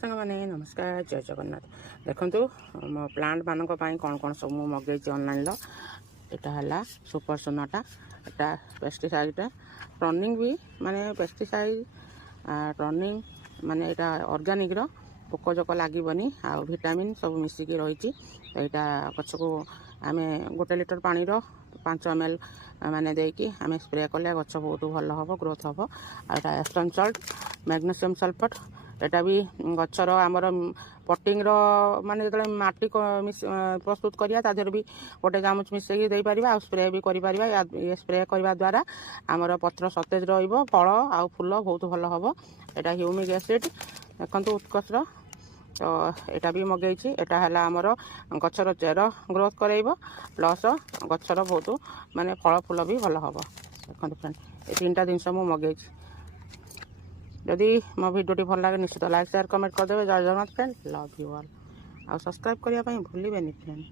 ସାଙ୍ଗମାନେ ନମସ୍କାର, ଜୟ ଜଗନ୍ନାଥ। ଦେଖନ୍ତୁ ମୋ ପ୍ଲାଣ୍ଟ ମାନଙ୍କ ପାଇଁ କ'ଣ କ'ଣ ସବୁ ମୁଁ ମଗେଇଛି ଅନଲାଇନ୍ର। ଏଇଟା ହେଲା ସୁପର ସୁନାଟା, ଏଇଟା ପେଷ୍ଟିସାଇଡ଼୍ଟା ଟର୍ଣ୍ଣିଂ ବି ମାନେ ପେଷ୍ଟିସାଇଡ଼ ଟର୍ଣ୍ଣିଂ ମାନେ ଏଇଟା ଅର୍ଗାନିକ୍ର, ପୋକଜୋକ ଲାଗିବନି ଆଉ ଭିଟାମିନ୍ ସବୁ ମିଶିକି ରହିଛି। ଏଇଟା ଗଛକୁ ଆମେ 1 ଲିଟର ପାଣିର 5 ml ମାନେ ଦେଇକି ଆମେ ସ୍ପ୍ରେ କଲେ ଗଛ ବହୁତ ଭଲ ହେବ, ଗ୍ରୋଥ୍ ହେବ। ଆଉ ଏଇଟା ଏପ୍ସମ୍ ସଲ୍ଟ, ମ୍ୟାଗ୍ନେସିୟମ୍ ସଲଫେଟ୍, ଏଟା ବି ଗଛର ଆମର ପଟିଂର ମାନେ ଯେତେବେଳେ ମାଟି ପ୍ରସ୍ତୁତ କରିବା ତା ଦେହରେ ବି 1 ଚାମଚ ମିଶାଇକି ଦେଇପାରିବା ଆଉ ସ୍ପ୍ରେ ବି କରିପାରିବା। ଇଏ ସ୍ପ୍ରେ କରିବା ଦ୍ୱାରା ଆମର ପତ୍ର ସତେଜ ରହିବ, ଫଳ ଆଉ ଫୁଲ ବହୁତ ଭଲ ହେବ। ଏଟା ହ୍ୟୁମିକ୍ ଏସିଡ୍ ଦେଖନ୍ତୁ ଉତ୍କର୍ଷର, ତ ଏଟା ବି ମଗେଇଛି। ଏଟା ହେଲା ଆମର ଗଛର ଚେର ଗ୍ରୋଥ୍ କରେଇବ, ପ୍ଲସ୍ ଗଛର ବହୁତ ମାନେ ଫଳ ଫୁଲ ବି ଭଲ ହେବ। ଦେଖନ୍ତୁ ଫ୍ରେଣ୍ଡ, ଏ 3ଟା ଜିନିଷ ମୁଁ ମଗେଇଛି। ଯଦି ମୋ ଭିଡ଼ିଓଟି ଭଲ ଲାଗେ ନିଶ୍ଚିତ ଲାଇକ୍, ସେୟାର, କମେଣ୍ଟ କରିଦେବେ। Jay Jagannath friend, love you all. ଆଉ ସବସ୍କ୍ରାଇବ୍ କରିବା ପାଇଁ ଭୁଲିବେନି ଫ୍ରେଣ୍ଡ।